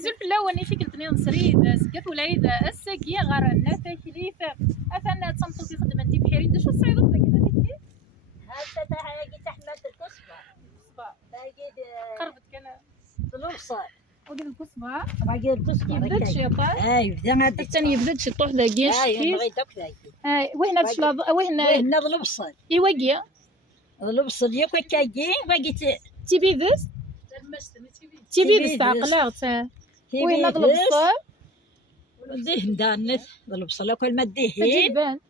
نزل في الاول شي قلت لي نصريد سقف وليد الساقيه غير الناس كليف اثنا تصمتو في خدمه انت بحيرين شو الصعيدو داك داك هذا تاع هاي تحمد الكسبه باقي قربت كان الوصل وقال الكسبه باقي الكسبه يبدا الشيطان يبدا هذا الثاني يبدا الشيطوح داكيش بغيت دوك ذاك وين هاد الشلاض وين الوصل ايواكيا الوصل ياك كاجي باقي تيبيدس تيبيدس عقلات وين هاد البصل وديه دانت البصل كل ما ديه تجيبان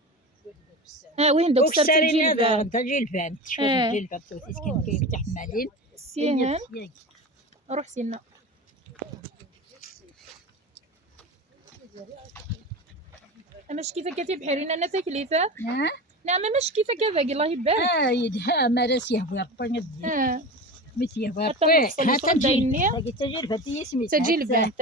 وين دوك صرت تجيبان تجيبان شوف الجلبان كيف كيف تحملين سيهان روح سينا مش كيفك كتب حرينا انا تكليفه نعم مش كيفك كذا الله يبارك يدها مرس يهوى بانيد مت يهوى حتى تجيني تجيلفان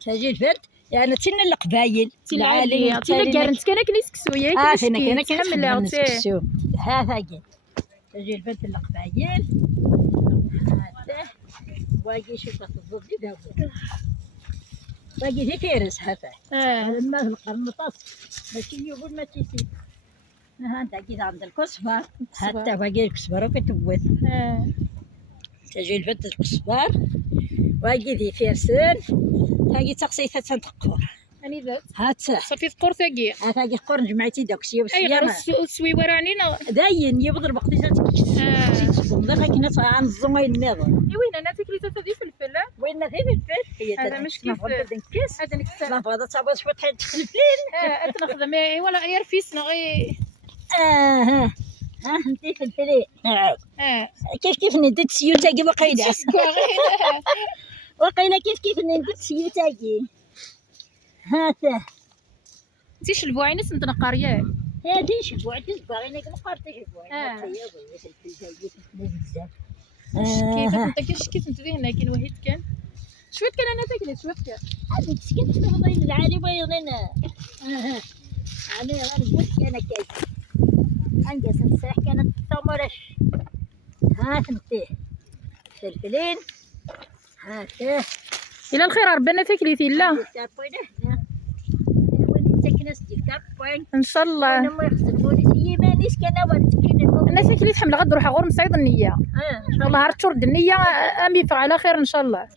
تجيلفان يعني تسن القبايل العالية تلا كارنت كان كنيس كسويا كنا كنحمل كسو هذا جي تجيلفان القبايل هذا واجي شوف الضبي داو باقي في فارس هذا لما القرنطاس ماشي يقول ما تيسي انت كي عند الكسبر حتى باقي الكسبر وكتبوت تجي البنت الكسبر باقي ذي فارسن باقي تقصيتها تنتقور اني ذات هات صافي ثقور ثاقيه هاكي قرن جمعتي داكشي اي غير السويوه رانينا داين يبضر بقتي تكتب دابا كنا عن الزمايل النظر وين انا تكليته تدي فلفل وين في الفلفل هي هذا مش كيف هذا نكتب لا هذا صابو شويه الفلفل اتنخدم ولا غير فيسنا غي ها انتي فلفلي كيف نديت سيوتاكي وقيله وقيله كيف نديت سيوتاكي هاته انتي شلبو عينس انت نقارياه هادي شبوع تسبغ انا كنقارت شبوع كيف انت كيف انت هنا كاين واحد كان شويه كان انا تاكلت شويه كان هذيك سكنت تفضل العالي بيضنا انا غنقول انا كاين انجز نصيح كانت تمرش ها فهمتيه فلفلين هاته الى الخير ربنا تكليتي لا ان شاء الله انا تكليت حمل غد نروح غور مصعيد النيه والله هرتشرد النيه امي على خير ان شاء الله